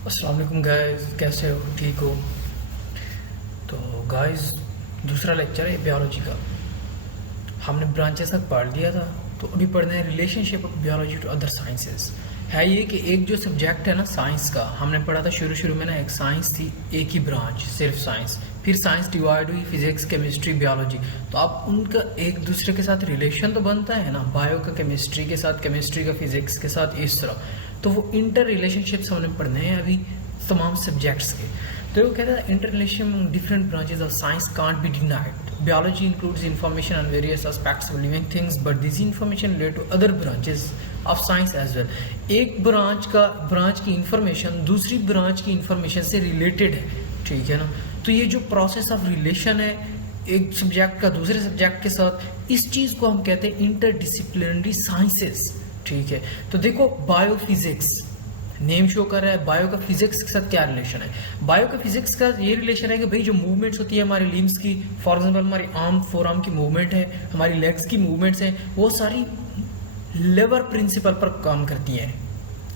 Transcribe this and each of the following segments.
अस्सलाम वालेकुम गाइस, कैसे हो? ठीक हो? तो गाइस, दूसरा लेक्चर है बायोलॉजी का। हमने ब्रांचेस तक पढ़ लिया था, तो अभी पढ़ना है relationship of biology to other sciences. है ये कि एक जो सब्जेक्ट है ना साइंस का, हमने पढ़ा था शुरू में ना, एक साइंस थी, एक ही ब्रांच सिर्फ साइंस। फिर साइंस डिवाइड हुई, फिजिक्स, केमिस्ट्री, बायोलॉजी। तो अब उनका एक दूसरे के साथ रिलेशन तो बनता है ना, बायो का केमिस्ट्री के साथ, केमिस्ट्री का फिजिक्स के साथ, इस तरह। तो वो इंटर रिलेशनशिप्स हमने पढ़ने हैं अभी तमाम सब्जेक्ट्स के। तो वो कहता है inter relation different branches of science can't be denied. Biology includes information on various aspects of living things, but this information relate to other branches of science as well. एक ब्रांच की information दूसरी branch की information से related है, ठीक है ना। तो ये जो प्रोसेस ऑफ रिलेशन है एक सब्जेक्ट का दूसरे सब्जेक्ट के साथ, इस चीज़ को हम कहते हैं इंटरडिसिप्लिनरी साइंसेस, ठीक है। तो देखो, बायोफिजिक्स नेम शो कर रहा है, बायो का फिजिक्स के साथ क्या रिलेशन है। बायो का फिजिक्स का ये रिलेशन है कि भाई जो मूवमेंट्स होती है हमारी लिम्स की, फॉर एग्जांपल हमारी आर्म फोर आर्म की मूवमेंट है, हमारी लेग्स की मूवमेंट्स हैं, वो सारी लेवर प्रिंसिपल पर काम करती हैं।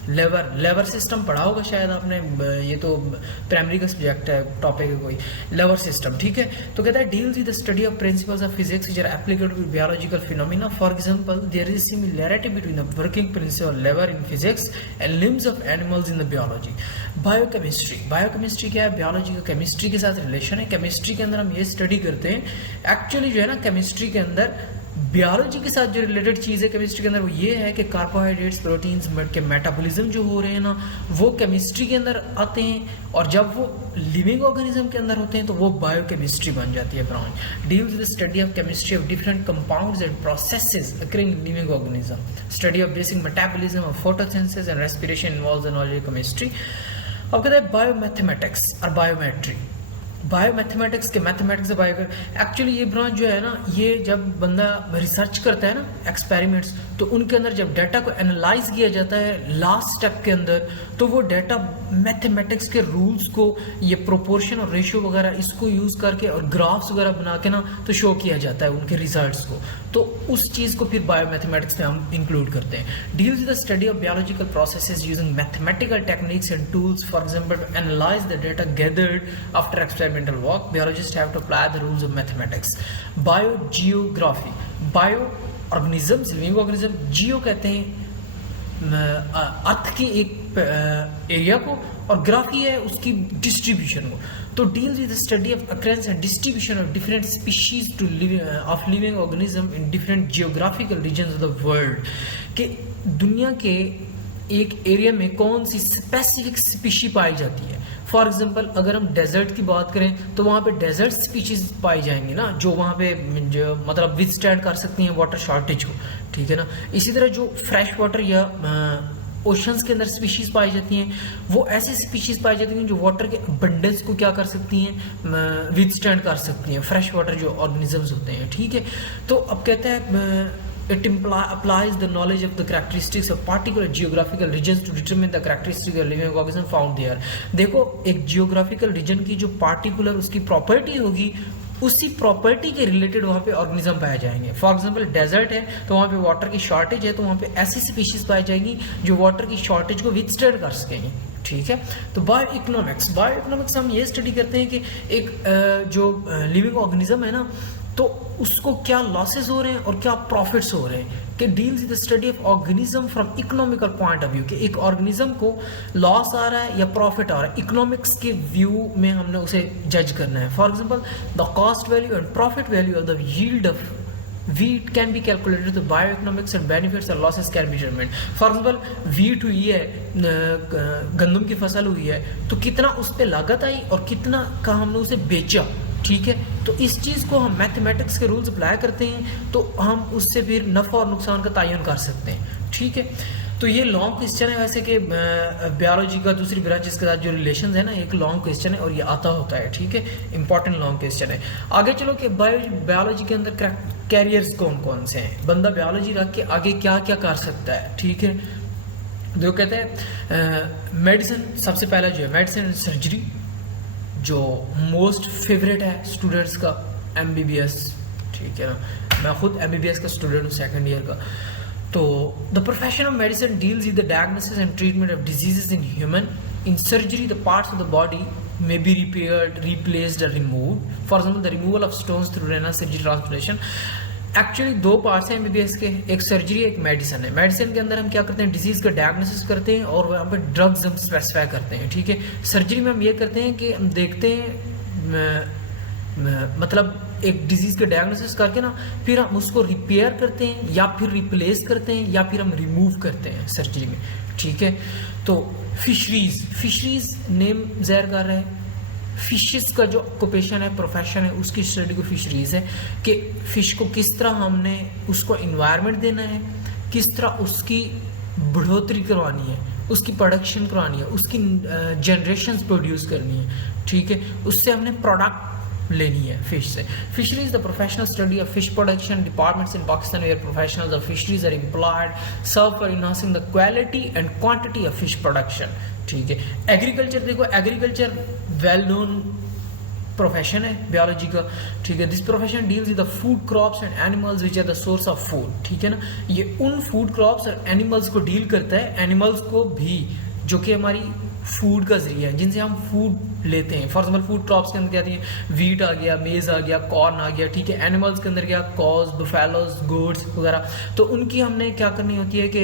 लेवर सिस्टम पढ़ा होगा शायद आपने, ये तो प्राइमरी का सब्जेक्ट है, टॉपिक है कोई, लेवर सिस्टम, ठीक है। तो कहता है deals with the study of principles of physics which are applicable to biological phenomena. For example, there is similarity between the working principle lever in physics and limbs of animals in the biology. Biochemistry क्या है? Biology का chemistry के साथ relation है। Chemistry के अंदर हम ये स्टडी करते हैं, एक्चुअली जो है ना, केमिस्ट्री के अंदर बायोलॉजी के साथ जो रिलेटेड चीज़ है केमिस्ट्री के अंदर, वो ये है कि कार्बोहाइड्रेट्स, प्रोटीन्स के मेटाबॉलिज्म जो हो रहे हैं ना, वो केमिस्ट्री के अंदर आते हैं, और जब वो लिविंग ऑर्गेनिज्म के अंदर होते हैं तो वो बायोकेमिस्ट्री बन जाती है branch. Deals with the study of chemistry of different compounds and processes occurring in living organism. Study of basic metabolism of photosynthesis and respiration involves the knowledge of chemistry. अब कहते हैं बायोमैथमेटिक्स और biometry. Biomathematics के mathematics से bio, actually ये branch जो है ना, ये जब बंदा रिसर्च करता है ना, एक्सपेरिमेंट्स, तो उनके अंदर जब डाटा को एनालाइज किया जाता है लास्ट स्टेप के अंदर, तो वो डाटा मैथमेटिक्स के रूल्स को, ये प्रोपोर्शन और रेशियो वगैरह, इसको यूज़ करके और ग्राफ्स वगैरह बना के ना तो शो किया जाता है उनके रिजल्ट्स को। तो उस चीज़ को फिर बायोमैथमेटिक्स में हम इंक्लूड करते हैं। Deals with the study of biological processes using mathematical techniques and tools, for example to analyse the data gathered after experimental work, biologists have to apply the rules of mathematics. Biogeography, bio organisms, living organism, geo कहते हैं अर्थ के एक area को, और graphy है उसकी distribution को। तो deals with the study of occurrence and distribution of different species to of living organism in different geographical regions of the world, कि दुनिया के एक एरिया में कौन सी स्पेसिफिक स्पीशी पाई जाती है। फॉर एग्जांपल, अगर हम डेजर्ट की बात करें तो वहाँ पे डेजर्ट स्पीशीज पाई जाएंगी ना, जो वहाँ पे जो मतलब विथस्टैंड कर सकती हैं वाटर शॉर्टेज को, ठीक है ना। इसी तरह जो फ्रेश वाटर या ओशंस के अंदर स्पीशीज पाई जाती हैं, वो ऐसी स्पीशीज पाई जाती हैं जो वाटर के अबंडेंस को क्या कर सकती हैं, विथस्टैंड कर सकती हैं, फ्रेश वाटर जो ऑर्गेनिजम्स होते हैं, ठीक है। तो अब कहता है it applies the knowledge of the characteristics of particular geographical regions to determine the characteristics of living organism found there। देखो, एक geographical region की जो particular उसकी प्रॉपर्टी होगी, उसी प्रॉपर्टी के रिलेटेड वहाँ पे ऑर्गेनिज्म पाए जाएंगे। फॉर एग्जांपल, डेजर्ट है तो वहाँ पे वाटर की शॉर्टेज है, तो वहाँ पे ऐसी स्पीशीज पाई जाएंगी जो वाटर की शॉर्टेज को विथस्टैंड कर सकेंगी, ठीक है। तो बायो इकोनॉमिक्स हम ये स्टडी करते हैं कि एक जो लिविंग ऑर्गेनिज्म है ना, तो उसको क्या लॉसेस हो रहे हैं और क्या प्रॉफिट्स हो रहे हैं, कि deals with the study of organism from economical point of view, कि एक ऑर्गेनिज्म को लॉस आ रहा है या प्रॉफिट आ रहा है, इकोनॉमिक्स के व्यू में हमने उसे जज करना है। For example, the cost value and profit value of the yield of wheat can be calculated, the bioeconomics and benefits and losses can be determined। For example, wheat हुई है, गंदम की फसल हुई है, तो कितना उस पर लागत आई और कितना का हमने उसे बेचा, ठीक है। तो इस चीज़ को हम मैथमेटिक्स के रूल्स अप्लाई करते हैं, तो हम उससे फिर नफ़ा और नुकसान का तयन कर सकते हैं, ठीक है। तो ये लॉन्ग क्वेश्चन है वैसे कि बायोलॉजी का दूसरी ब्रांचेस के साथ जो रिलेशन है ना, एक लॉन्ग क्वेश्चन है और ये आता होता है, ठीक है, इंपॉर्टेंट लॉन्ग क्वेश्चन है। आगे चलो कि बायोलॉजी के अंदर कैरियर्स कौन कौन से हैं, बंदा बायोलॉजी रख के आगे क्या क्या कर सकता है, ठीक है। जो कहते हैं मेडिसिन, सबसे पहला जो है मेडिसिन एंड सर्जरी, जो मोस्ट फेवरेट है स्टूडेंट्स का, MBBS, ठीक है ना। मैं खुद MBBS का स्टूडेंट हूँ, सेकेंड ईयर का। तो the profession of medicine deals with the diagnosis and treatment of diseases in human In surgery, the parts of the body may be repaired, replaced or removed. For example, the removal of stones through renal surgery transplantation. Actually दो parts हैं MBBS के, एक surgery एक medicine है। Medicine के अंदर हम क्या करते हैं, डिजीज का डायग्नोसिस करते हैं और वहाँ पे ड्रग्स हम स्पेसिफाई करते हैं, ठीक है। सर्जरी में हम ये करते हैं कि हम देखते हैं मतलब एक डिजीज का डायग्नोसिस करके ना फिर हम उसको रिपेयर करते हैं या फिर रिप्लेस करते हैं या फिर हम रिमूव करते हैं सर्जरी में, ठीक है। तो फिशरीज नेम ज़ाहिर कर रहा है, फिशेस का जो ऑक्यूपेशन है, प्रोफेशन है, उसकी स्टडी को फिशरीज है कि फिश को किस तरह हमने उसको इन्वायरमेंट देना है, किस तरह उसकी बढ़ोतरी करवानी है, उसकी प्रोडक्शन करवानी है, उसकी जनरेशंस प्रोड्यूस करनी है, ठीक है। उससे हमने प्रोडक्ट लेनी है फिश से। Fisheries the professional study of fish production departments in Pakistan where professionals of fisheries are employed serve for enhancing the quality and quantity of fish production, ठीक है। एग्रीकल्चर देखो, एग्रीकल्चर वेल नोन प्रोफेशन है biology का, ठीक है। This profession deals with the food crops and animals which are the source of food, ठीक है ना। ये उन फूड क्रॉप्स और एनिमल्स को डील करता है, एनिमल्स को भी जो कि हमारी फूड का जरिया है, जिनसे हम फूड लेते हैं। फॉर एग्जाम्पल फूड क्रॉप्स के अंदर क्या आती है, वीट आ गया, मेज आ गया, कॉर्न आ गया, ठीक है। एनिमल्स के अंदर क्या, कॉज, बफेलोज, गोड्स वगैरह। तो उनकी हमने क्या करनी होती है कि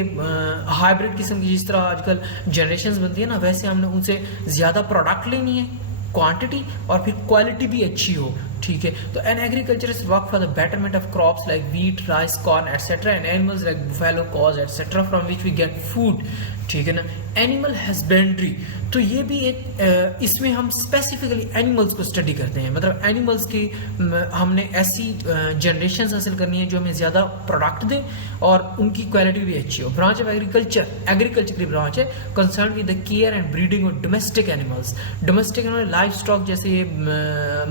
हाइब्रिड किस्म की जिस तरह आजकल जनरेशंस बनती है ना, वैसे हमने उनसे ज़्यादा प्रोडक्ट लेनी है, क्वांटिटी और फिर क्वालिटी भी अच्छी हो, ठीक है। तो an agriculturist work for the betterment of crops like wheat, rice, corn etcetera and animals like buffalo, cows etcetera from which we get food, ठीक है ना। एनिमल हस्बेंड्री, तो ये भी एक इसमें हम स्पेसिफिकली एनिमल्स को स्टडी करते हैं, मतलब एनिमल्स की हमने ऐसी जनरेशन हासिल करनी है जो हमें ज़्यादा प्रोडक्ट दें और उनकी क्वालिटी भी अच्छी हो। ब्रांच ऑफ एग्रीकल्चर, एग्रीकल्चर की ब्रांच है concern with the care and breeding of domestic animals. Domestic animal livestock जैसे ये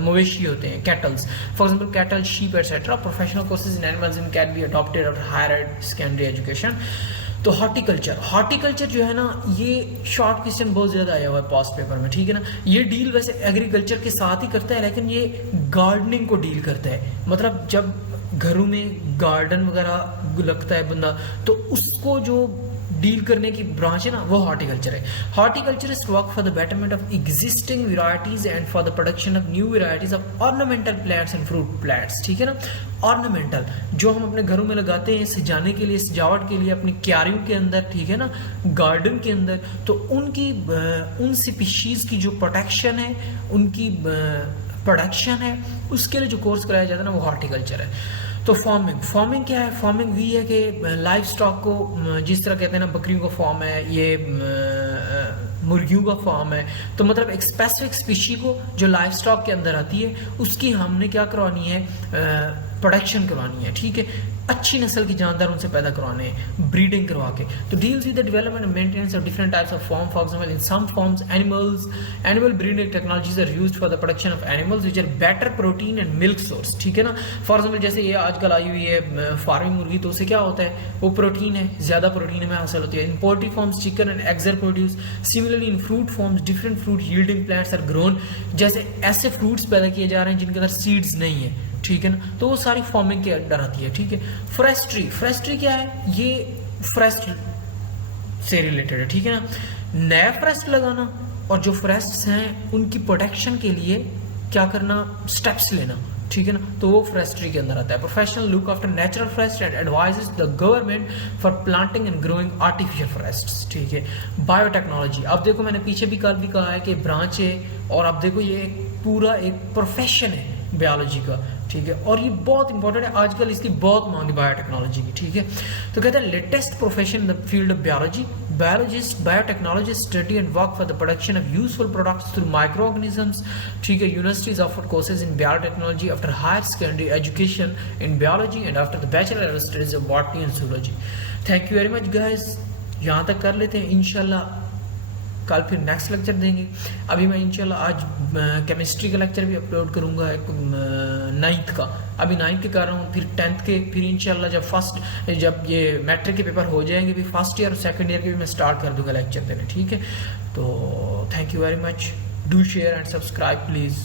मवेशी होते हैं, cattles, for example cattle, sheep etcetera. Professional courses in animals in can be adopted after higher secondary education. तो horticulture जो है ना, ये शॉर्ट क्वेश्चन बहुत ज़्यादा आया हुआ है पास्ट पेपर में, ठीक है ना। ये डील वैसे एग्रीकल्चर के साथ ही करता है, लेकिन ये गार्डनिंग को डील करता है। मतलब जब घरों में गार्डन वगैरह लगता है बंदा, तो उसको जो डील करने की ब्रांच है ना, वो हॉर्टिकल्चर है। Horticulturist work for the betterment of existing varieties and for the production of new varieties of ornamental plants and fruit plants, ठीक है ना। ऑर्नामेंटल जो हम अपने घरों में लगाते हैं सजाने के लिए, सजावट के लिए, अपनी क्यारियों के अंदर, ठीक है ना, गार्डन के अंदर, तो उनकी उन स्पीशीज की जो प्रोटेक्शन है, उनकी प्रोडक्शन है, उसके लिए जो कोर्स कराया जाता है ना, वो हॉर्टिकल्चर है। तो फार्मिंग क्या है, फार्मिंग भी है कि लाइव स्टॉक को जिस तरह कहते हैं ना, बकरियों का फॉर्म है, ये मुर्गियों का फॉर्म है, तो मतलब एक स्पेसिफिक स्पीशी को जो लाइव स्टॉक के अंदर आती है उसकी हमने क्या करवानी है, प्रोडक्शन करवानी है, ठीक है। अच्छी नस्ल की जानदार उनसे पैदा करवाने हैं, ब्रीडिंग करवा के। तो deals with the development and maintenance of different types of farm. For example in some farms animal breeding technologies are used for the production of animals which are better protein and milk source, ठीक है ना। For example जैसे ये आजकल आई हुई है farming मुर्गी, तो उससे क्या होता है, वो प्रोटीन है, ज़्यादा प्रोटीन हमें हासिल होती है। In poultry farms chicken and eggs are produce. Similarly in fruit farms different fruit yielding plants are grown. जैसे ऐसे फ्रूट्स पैदा किए जा रहे हैं जिनके अंदर सीड्स नहीं है, ठीक है ना, तो वो सारी फार्मिंग के अंडर आती है, ठीक है। फॉरेस्ट्री क्या है, ये फॉरेस्ट से रिलेटेड है, ठीक है ना। नया फॉरेस्ट लगाना और जो फॉरेस्ट्स हैं उनकी प्रोटेक्शन के लिए क्या करना, स्टेप्स लेना, ठीक है ना, तो वो फॉरेस्ट्री के अंदर आता है। Professional look after natural forest and advises the government for planting and growing artificial forests, ठीक है। बायोटेक्नोलॉजी, अब देखो मैंने पीछे भी कल भी कहा है कि ब्रांच है, और अब देखो ये पूरा एक प्रोफेशन है बायोलॉजी का, ठीक है। और ये बहुत इंपॉर्टेंट है, आजकल इसकी बहुत मांग है बायोटेक्नोलॉजी की, ठीक है। तो कहते हैं latest profession in the field of biology, biologist biotechnologist study and work for the production of useful products through microorganisms, ठीक है। Universities offer courses in biotechnology after higher secondary education in biology and after the bachelor studies of botany and zoology. Thank you very much guys, यहाँ तक कर लेते हैं। इंशाल्लाह कल फिर नेक्स्ट लेक्चर देंगे। अभी मैं इंशाल्लाह आज केमिस्ट्री का लेक्चर भी अपलोड करूंगा, एक 9th का, अभी 9th के कर रहा हूँ, फिर 10th के, फिर इंशाल्लाह जब ये मैट्रिक के पेपर हो जाएंगे, फिर फर्स्ट ईयर और सेकंड ईयर के भी मैं स्टार्ट कर दूंगा लेक्चर देने, ठीक है। तो thank you very much, do share and subscribe please.